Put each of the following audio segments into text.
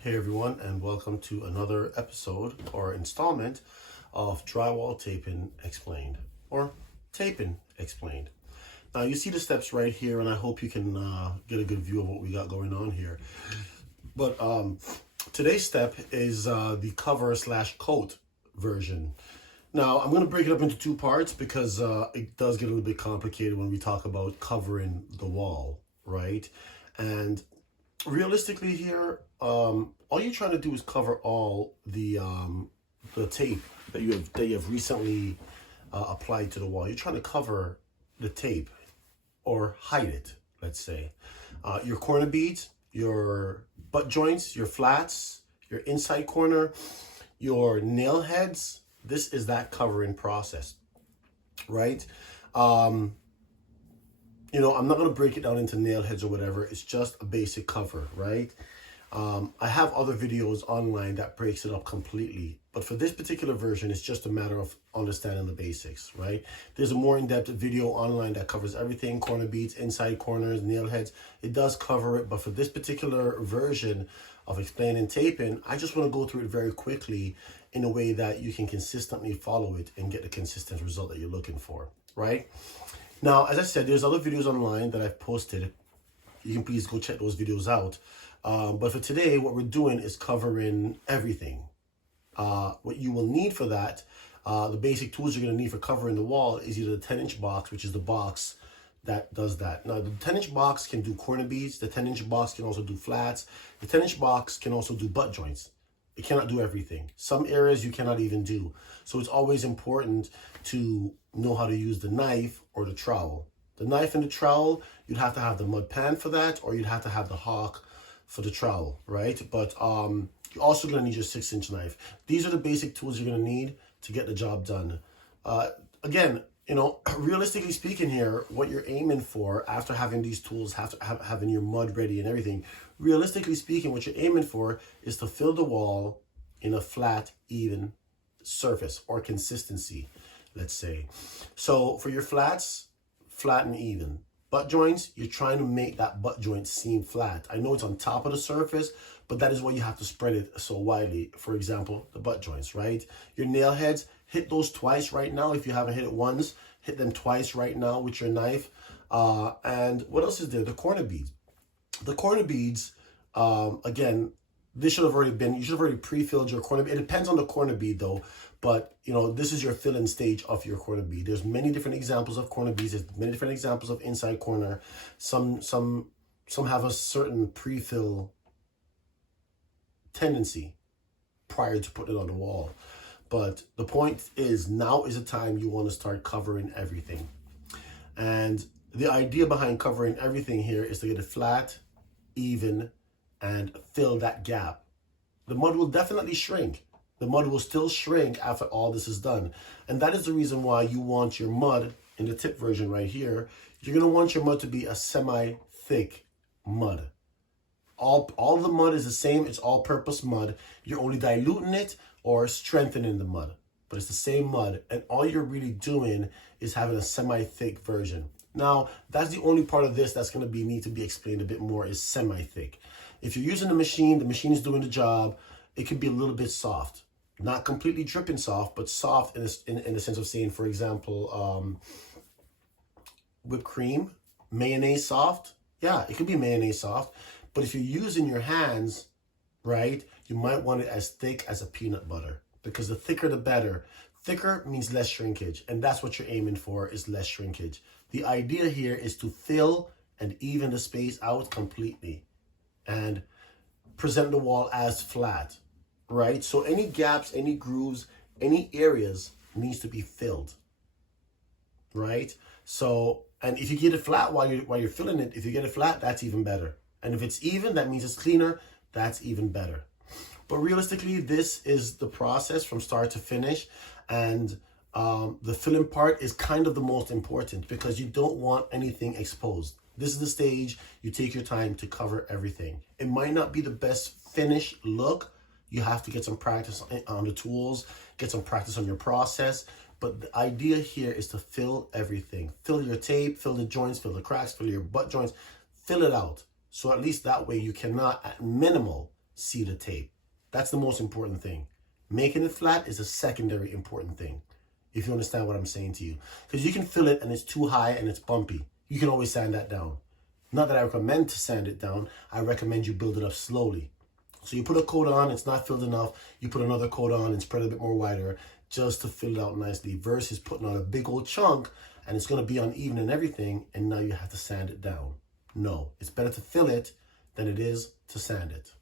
Hey everyone, and welcome to another episode or installment of Drywall Taping Explained, or Taping Explained. Now you see the steps right here, and I hope you can get a good view of what we got going on here. But today's step is the cover slash coat version. Now I'm going to break it up into two parts because it does get a little bit complicated when we talk about covering the wall, right? And realistically here, all you're trying to do is cover all the tape that you have recently applied to the wall. You're trying to cover the tape or hide it, let's say. Your corner beads, your butt joints, your flats, your inside corner, your nail heads. This is that covering process, right? I'm not going to break it down into nail heads or whatever. It's just a basic cover, right? I have other videos online that breaks it up completely. But for this particular version, it's just a matter of understanding the basics, right? There's a more in-depth video online that covers everything, corner beads, inside corners, nail heads. It does cover it. But for this particular version of explaining taping, I just want to go through it very quickly in a way that you can consistently follow it and get the consistent result that you're looking for, right? Now, as I said, there's other videos online that I've posted. You can please go check those videos out. But for today, what we're doing is covering everything. What you will need for that, the basic tools you're going to need for covering the wall is either the 10-inch box, which is the box that does that. Now, the 10-inch box can do corner beads. The 10-inch box can also do flats. The 10-inch box can also do butt joints. It cannot do everything. Some areas you cannot even do. So it's always important to know how to use the knife or the trowel. The knife and the trowel, you'd have to have the mud pan for that, or you'd have to have the hawk for the trowel, right? But you're also going to need your 6-inch knife. These are the basic tools you're going to need to get the job done. Again, realistically speaking here, what you're aiming for after having these tools, having your mud ready and everything, realistically speaking, what you're aiming for is to fill the wall in a flat, even surface or consistency, let's say. So for your flats, flat and even. Butt joints, you're trying to make that butt joint seem flat. I know it's on top of the surface, but that is why you have to spread it so widely. For example, the butt joints, right? Your nail heads, hit those twice right now. If you haven't hit it once, hit them twice right now with your knife. And what else is there? The corner beads. The corner beads, again, this should have already been, you should have already pre-filled your corner bead. It depends on the corner bead though, but this is your fill-in stage of your corner bead. There's many different examples of corner beads. There's many different examples of inside corner. Some have a certain pre-fill tendency prior to putting it on the wall. But the point is, now is the time you want to start covering everything. And the idea behind covering everything here is to get it flat, even, and fill that gap. The mud will definitely shrink. The mud will still shrink after all this is done. And that is the reason why you want your mud, in the tip version right here, you're going to want your mud to be a semi-thick mud. All the mud is the same. It's all-purpose mud. You're only diluting it or strengthening the mud. But it's the same mud. And all you're really doing is having a semi-thick version. Now, that's the only part of this that's going to need to be explained a bit more, is semi-thick. If you're using the machine is doing the job, it can be a little bit soft. Not completely dripping soft, but soft in the sense of saying, for example, whipped cream, mayonnaise soft. Yeah, it could be mayonnaise soft. But if you're using your hands, right, you might want it as thick as a peanut butter, because the thicker the better. Thicker means less shrinkage, and that's what you're aiming for, is less shrinkage. The idea here is to fill and even the space out completely and present the wall as flat, right? So any gaps, any grooves, any areas needs to be filled, right? So, and if you get it flat while you're filling it, if you get it flat, that's even better. And if it's even, that means it's cleaner, that's even better. But realistically, this is the process from start to finish. And the filling part is kind of the most important, because you don't want anything exposed. This is the stage you take your time to cover everything. It might not be the best finished look. You have to get some practice on the tools, get some practice on your process. But the idea here is to fill everything. Fill your tape, fill the joints, fill the cracks, fill your butt joints, fill it out. So at least that way you cannot, at minimal, see the tape. That's the most important thing. Making it flat is a secondary important thing, if you understand what I'm saying to you. Because you can fill it and it's too high and it's bumpy. You can always sand that down. Not that I recommend to sand it down. I recommend you build it up slowly. So you put a coat on, it's not filled enough. You put another coat on and spread it a bit more wider just to fill it out nicely, versus putting on a big old chunk and it's going to be uneven and everything, and now you have to sand it down. No, it's better to fill it than it is to sand it.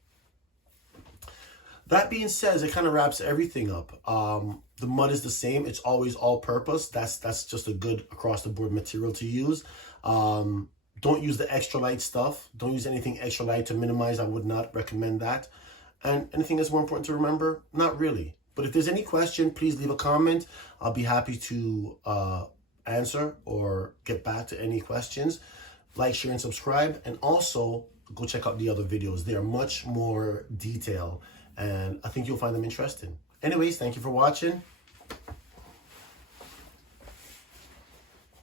That being said, it kind of wraps everything up. The mud is the same. It's always all-purpose. That's just a good across-the-board material to use. Don't use the extra light stuff. Don't use anything extra light to minimize. I would not recommend that. And anything that's more important to remember? Not really. But if there's any question, please leave a comment. I'll be happy to answer or get back to any questions. Like, share, and subscribe. And also, go check out the other videos. They are much more detailed, and I think you'll find them interesting. Anyways, thank you for watching.